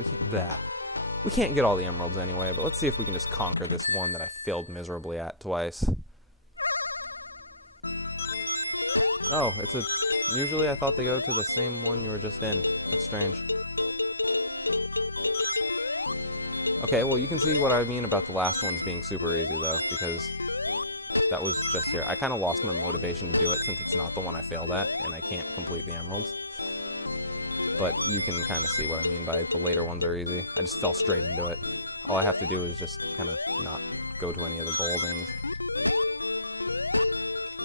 We can't get all the emeralds anyway, but let's see if we can just conquer this one that I failed miserably at twice. Oh, it's a... Usually I thought they go to the same one you were just in. That's strange. Okay, well, you can see what I mean about the last ones being super easy, though, because that was just here. I kind of lost my motivation to do it since it's not the one I failed at, and I can't complete the emeralds. But you can kind of see what I mean by the later ones are easy. I just fell straight into it. All I have to do is just kind of not go to any of the goal things.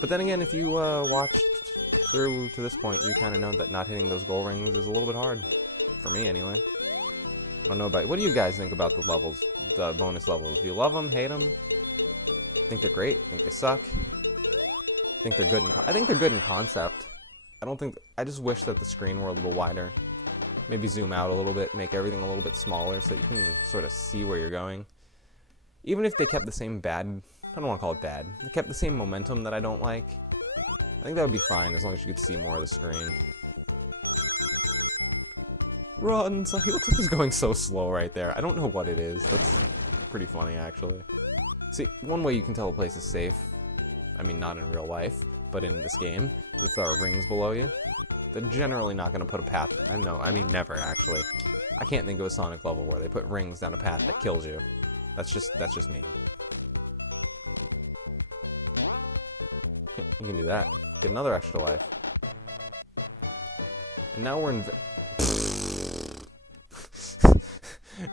But then again, if you watched through to this point, you kind of know that not hitting those goal rings is a little bit hard. For me, anyway. I don't know about you. What do you guys think about the levels, the bonus levels? Do you love them, hate them? Think they're great? Think they suck? Think they're good I think they're good in concept. I just wish that the screen were a little wider. Maybe zoom out a little bit, make everything a little bit smaller so that you can sort of see where you're going. Even if they kept the same bad, I don't want to call it bad, they kept the same momentum that I don't like, I think that would be fine as long as you could see more of the screen. Run! So he looks like he's going so slow right there. I don't know what it is. That's pretty funny, actually. See, one way you can tell a place is safe, I mean not in real life, but in this game, if there are rings below you, they're generally not going to put a path. I mean never, actually. I can't think of a Sonic level where they put rings down a path that kills you. That's just me. You can do that. Get another extra life. And now we're in...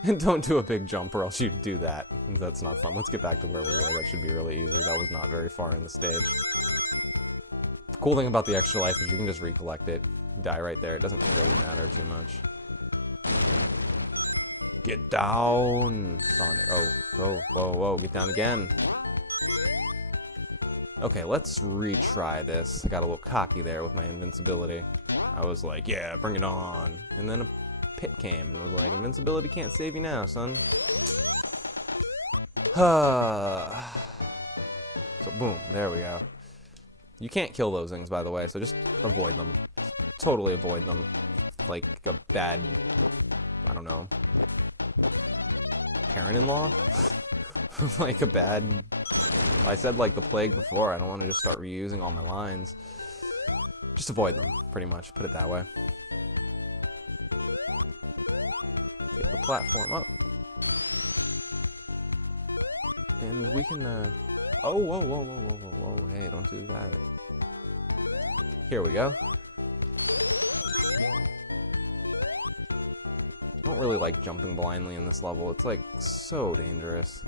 And don't do a big jump or else you do that. That's not fun. Let's get back to where we were. That should be really easy. That was not very far in the stage. The cool thing about the extra life is you can just recollect it. Die right there. It doesn't really matter too much. Get down! Sonic. Oh, whoa, whoa, whoa. Get down again. Okay, let's retry this. I got a little cocky there with my invincibility. I was like, yeah, bring it on. And then a pit came and was like, invincibility can't save you now, son. So boom, there we go. You can't kill those things, by the way, so just avoid them. Totally avoid them. Like a bad, I don't know, parent-in-law? Like a bad... I said like the plague before, I don't want to just start reusing all my lines. Just avoid them, pretty much, put it that way. Take the platform up. And we can, oh, whoa, whoa, whoa, whoa, whoa, whoa, hey, don't do that. Here we go. I don't really like jumping blindly in this level. It's like so dangerous.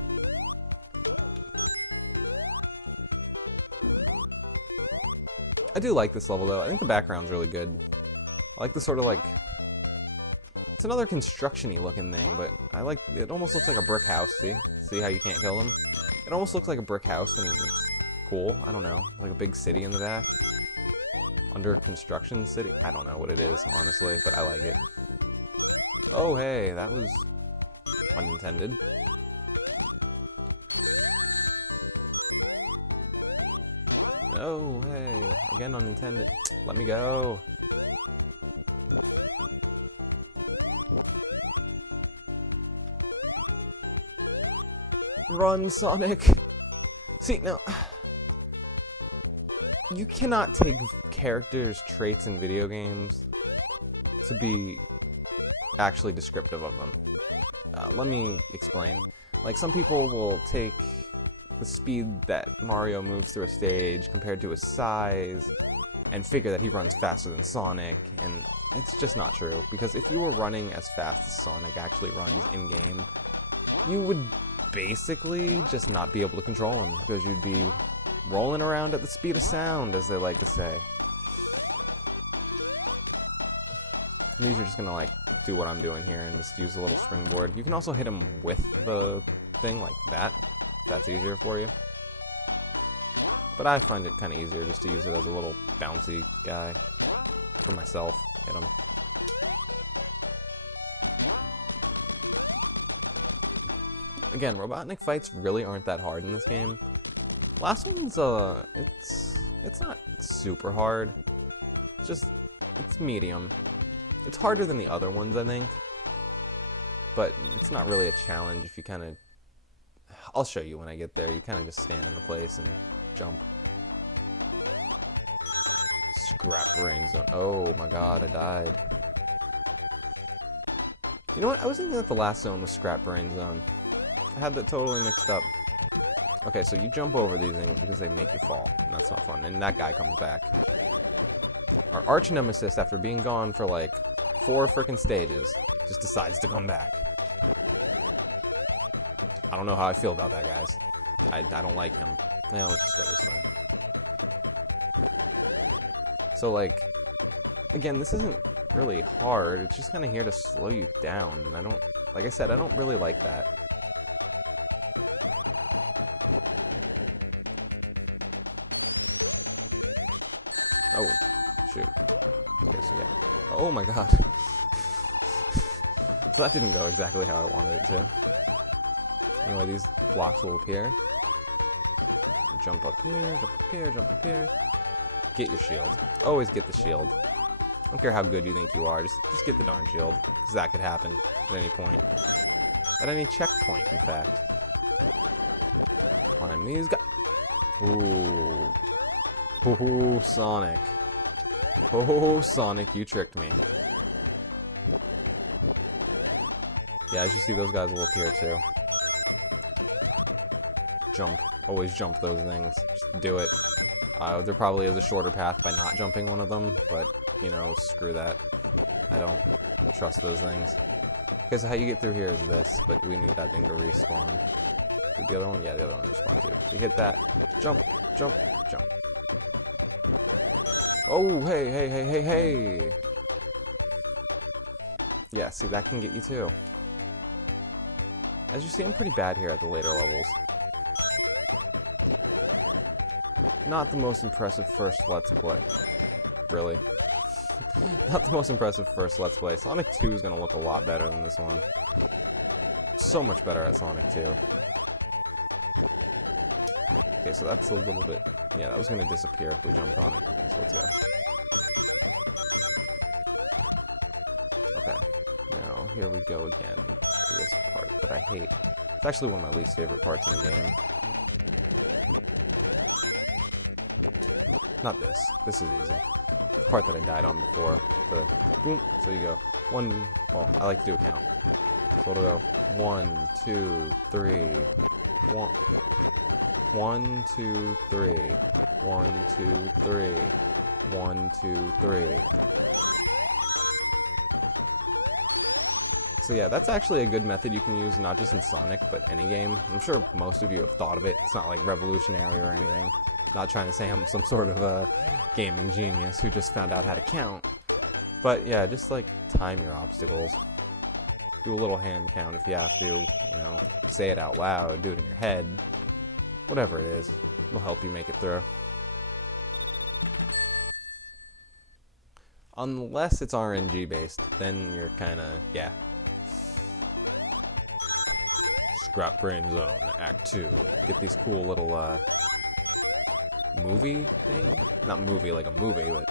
I do like this level though. I think the background's really good. I like the sort of like... It's another construction-y looking thing, but I like... It almost looks like a brick house, see? See how you can't kill them? It almost looks like a brick house and it's cool. I don't know. Like a big city in the back. Under construction city? I don't know what it is, honestly, but I like it. Oh, hey, that was unintended. Oh, hey, again unintended. Let me go. Run, Sonic. See, now, you cannot take characters' traits in video games to be actually descriptive of them. Let me explain. Like, some people will take the speed that Mario moves through a stage compared to his size and figure that he runs faster than Sonic, and it's just not true. Because if you were running as fast as Sonic actually runs in-game, you would basically just not be able to control him, because you'd be rolling around at the speed of sound, as they like to say. These are just gonna, like, do what I'm doing here and just use a little springboard. You can also hit him with the thing like that, if that's easier for you. But I find it kind of easier just to use it as a little bouncy guy for myself. Hit him. Again, Robotnik fights really aren't that hard in this game. Last one's, it's not super hard. It's just, it's medium. It's harder than the other ones, I think. But it's not really a challenge if you kind of... I'll show you when I get there. You kind of just stand in a place and jump. Scrap brain zone. Oh my god, I died. You know what? I was thinking that the last zone was scrap brain zone. I had that totally mixed up. Okay, so you jump over these things because they make you fall, and that's not fun. And that guy comes back. Our arch nemesis, after being gone for like 4 frickin' stages, just decides to come back. I don't know how I feel about that, guys. I don't like him. Yeah, let's just go this way. So, like, again, this isn't really hard. It's just kind of here to slow you down. And I don't, like I said, I don't really like that. Oh, shoot. Okay, so yeah. Oh my god. So that didn't go exactly how I wanted it to. Anyway, these blocks will appear. Jump up here, jump up here, jump up here. Get your shield. Always get the shield. I don't care how good you think you are, just get the darn shield. Because that could happen at any point. At any checkpoint, in fact. Climb these guys. Ooh. Ooh, Sonic. Oh, Sonic, you tricked me. Yeah, as you see, those guys will appear too. Jump. Always jump those things. Just do it. There probably is a shorter path by not jumping one of them, but, you know, screw that. I don't trust those things. Okay, so how you get through here is this, but we need that thing to respawn. Did the other one? Yeah, the other one respawn too. So you hit that. Jump, jump, jump. Oh, hey, hey, hey, hey, hey! Yeah, see, that can get you too. As you see, I'm pretty bad here at the later levels. Not the most impressive first Let's Play. Really. Not the most impressive first Let's Play. Sonic 2 is going to look a lot better than this one. So much better at Sonic 2. Okay, so that's a little bit... Yeah, that was going to disappear if we jumped on it. Okay, so let's go. Okay, now here we go again to this part that I hate. It's actually one of my least favorite parts in the game. Not this. This is easy. The part that I died on before. The boom. So you go. One. Well, I like to do a count. So it'll go 1, 2, 3. 1, 1, 2, 3. 1, 2, 3. 1, 2, 3. So yeah, that's actually a good method you can use, not just in Sonic, but any game. I'm sure most of you have thought of it. It's not like revolutionary or anything. Not trying to say I'm some sort of a gaming genius who just found out how to count. But yeah, just like time your obstacles. Do a little hand count if you have to, you know, say it out loud, do it in your head. Whatever it is, it'll help you make it through. Unless it's RNG based, then you're kinda, yeah. Scrap Brain Zone, Act 2. Get these cool little, movie thing? Not movie like a movie, but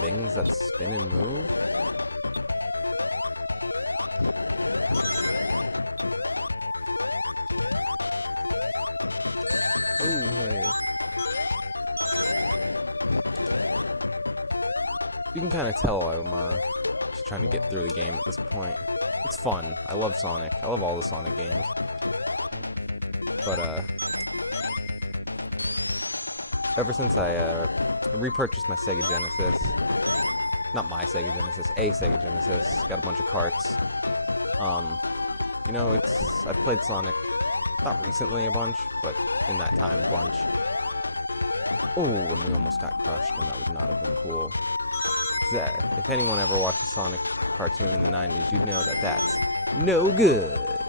things that spin and move? Oh, hey. You can kind of tell I'm just trying to get through the game at this point. It's fun. I love Sonic. I love all the Sonic games. But, ever since I repurchased my Sega Genesis, not my Sega Genesis, a Sega Genesis, got a bunch of carts. You know, I've played Sonic, not recently a bunch, but in that time a bunch. Oh, and we almost got crushed, and that would not have been cool. If anyone ever watched a Sonic cartoon in the 90s, you'd know that that's no good.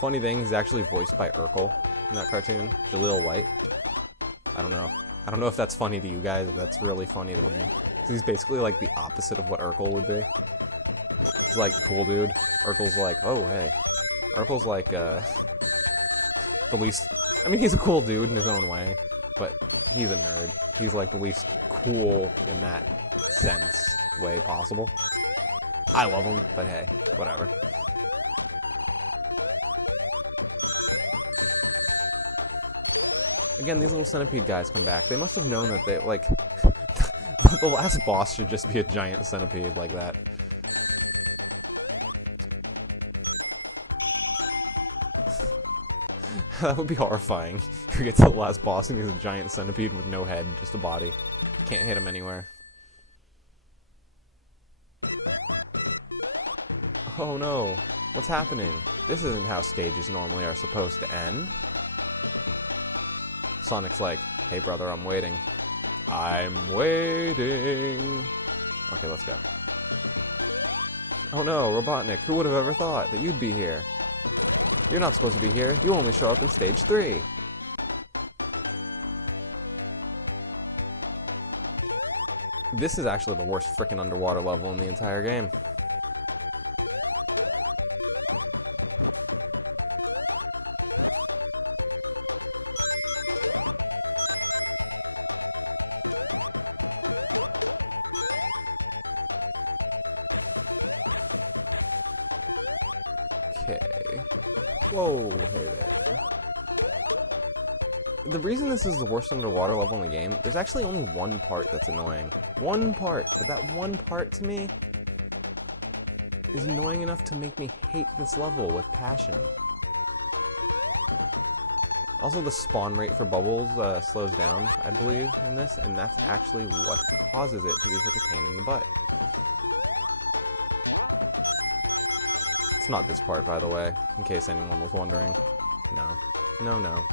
Funny thing, he's actually voiced by Urkel in that cartoon, Jaleel White. I don't know. I don't know if that's funny to you guys, if that's really funny to me. 'Cause he's basically like the opposite of what Urkel would be. He's like, cool dude. Urkel's like, oh, hey. Urkel's like, the least... I mean, he's a cool dude in his own way, but he's a nerd. He's like the least cool in that sense way possible. I love him, but hey, whatever. Again, these little centipede guys come back. They must have known that they, like, the last boss should just be a giant centipede like that. That would be horrifying. You get to the last boss and he's a giant centipede with no head, just a body. Can't hit him anywhere. Oh no, what's happening? This isn't how stages normally are supposed to end. Sonic's like, hey brother, I'm waiting. I'm waiting. Okay, let's go. Oh no, Robotnik, who would have ever thought that you'd be here? You're not supposed to be here. You only show up in stage 3. This is actually the worst frickin' underwater level in the entire game. Okay. Whoa, hey there. The reason this is the worst underwater level in the game, there's actually only one part that's annoying. One part, but that one part to me is annoying enough to make me hate this level with passion. Also, the spawn rate for bubbles slows down, I believe, in this, and that's actually what causes it to be such a pain in the butt. It's not this part, by the way, in case anyone was wondering. No. No, no.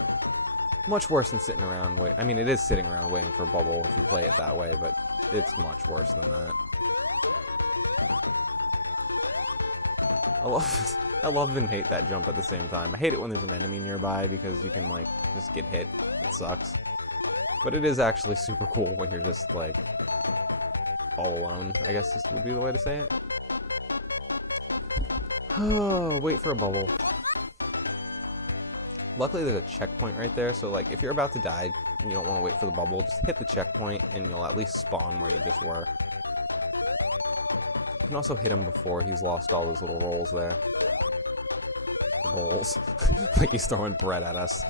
Much worse than sitting around wait. I mean, it is sitting around waiting for a bubble if you play it that way, but it's much worse than that. I love and hate that jump at the same time. I hate it when there's an enemy nearby because you can, like, just get hit. It sucks. But it is actually super cool when you're just, like, all alone, I guess this would be the way to say it. Oh, wait for a bubble. Luckily there's a checkpoint right there, so like if you're about to die and you don't want to wait for the bubble, just hit the checkpoint and you'll at least spawn where you just were. You can also hit him before he's lost all those little rolls there. Rolls. Like he's throwing bread at us.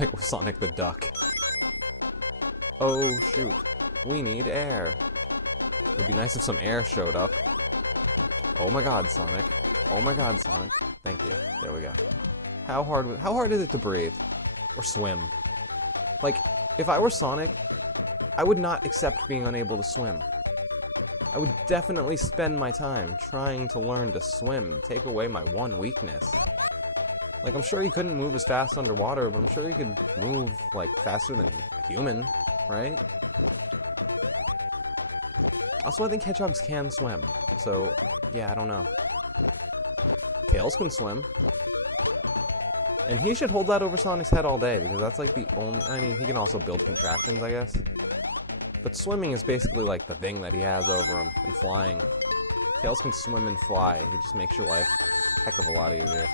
Like we're Sonic the Duck. Oh shoot. We need air. It would be nice if some air showed up. Oh my god, Sonic. Oh my god, Sonic. Thank you. There we go. How hard is it to breathe? Or swim? Like, if I were Sonic, I would not accept being unable to swim. I would definitely spend my time trying to learn to swim, take away my one weakness. Like, I'm sure he couldn't move as fast underwater, but I'm sure he could move, like, faster than a human, right? Also, I think hedgehogs can swim, so, yeah, I don't know. Tails can swim. And he should hold that over Sonic's head all day, because that's like the only... I mean, he can also build contraptions, I guess. But swimming is basically like the thing that he has over him, and flying. Tails can swim and fly. He just makes your life a heck of a lot easier.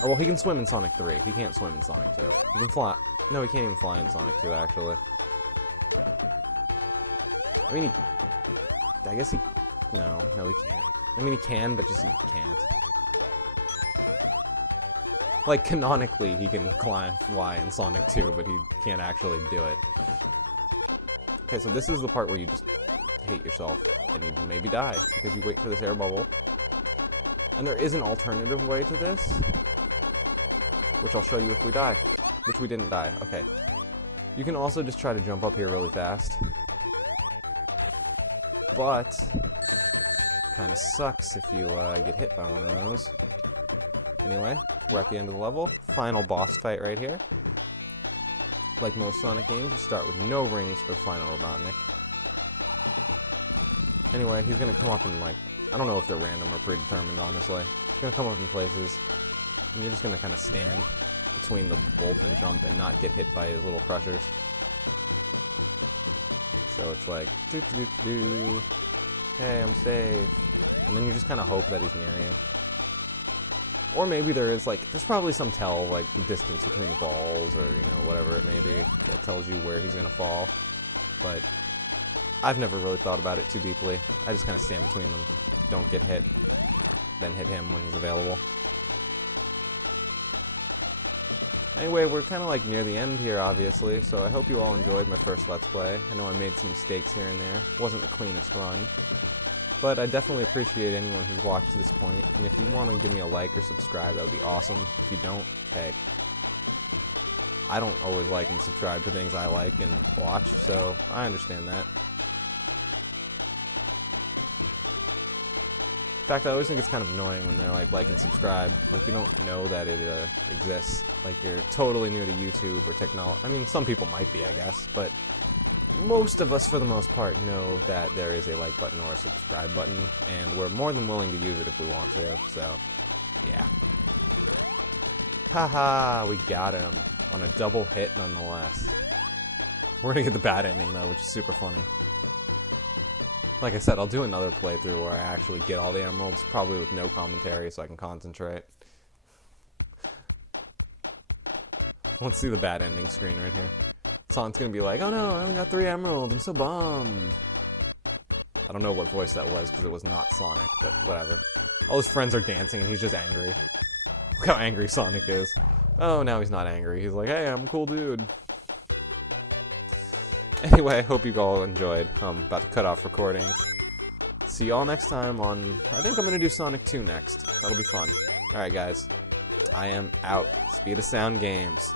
Or, well, he can swim in Sonic 3. He can't swim in Sonic 2. He can fly... No, he can't even fly in Sonic 2, actually. I mean, I guess he... No, he can't. I mean, he can, but just he can't. Like, canonically, he can fly in Sonic 2, but he can't actually do it. Okay, so this is the part where you just hate yourself, and you maybe die, because you wait for this air bubble. And there is an alternative way to this, which I'll show you if we die. Which we didn't die. Okay. You can also just try to jump up here really fast. But kind of sucks if you get hit by one of those. Anyway, we're at the end of the level. Final boss fight right here. Like most Sonic games, you start with no rings for the final Robotnik. Anyway, he's gonna come up in, like, I don't know if they're random or predetermined, honestly. He's gonna come up in places, and you're just gonna kind of stand between the bulbs and jump and not get hit by his little crushers. So it's like, doo-doo-doo-doo. Hey, I'm safe. And then you just kind of hope that he's near you. Or maybe there is, like, there's probably some tell, like, the distance between the balls, or, you know, whatever it may be, that tells you where he's gonna fall. But I've never really thought about it too deeply. I just kind of stand between them, don't get hit, then hit him when he's available. Anyway, we're kind of, like, near the end here, obviously, so I hope you all enjoyed my first Let's Play. I know I made some mistakes here and there. Wasn't the cleanest run. But I definitely appreciate anyone who's watched to this point, and if you want to give me a like or subscribe, that would be awesome. If you don't, hey. I don't always like and subscribe to things I like and watch, so I understand that. In fact, I always think it's kind of annoying when they're like and subscribe. Like, you don't know that it exists. Like, you're totally new to YouTube or technology. I mean, some people might be, I guess, but most of us, for the most part, know that there is a like button or a subscribe button, and we're more than willing to use it if we want to, so, yeah. Haha, we got him. On a double hit, nonetheless. We're gonna get the bad ending, though, which is super funny. Like I said, I'll do another playthrough where I actually get all the emeralds, probably with no commentary so I can concentrate. Let's see the bad ending screen right here. Sonic's gonna be like, oh no, I only got 3 emeralds, I'm so bummed. I don't know what voice that was because it was not Sonic, but whatever. All his friends are dancing and he's just angry. Look how angry Sonic is. Oh, now he's not angry. He's like, hey, I'm a cool dude. Anyway, I hope you all enjoyed. I'm about to cut off recording. See y'all next time on... I think I'm going to do Sonic 2 next. That'll be fun. Alright, guys. I am out. SpeedOfSound Games.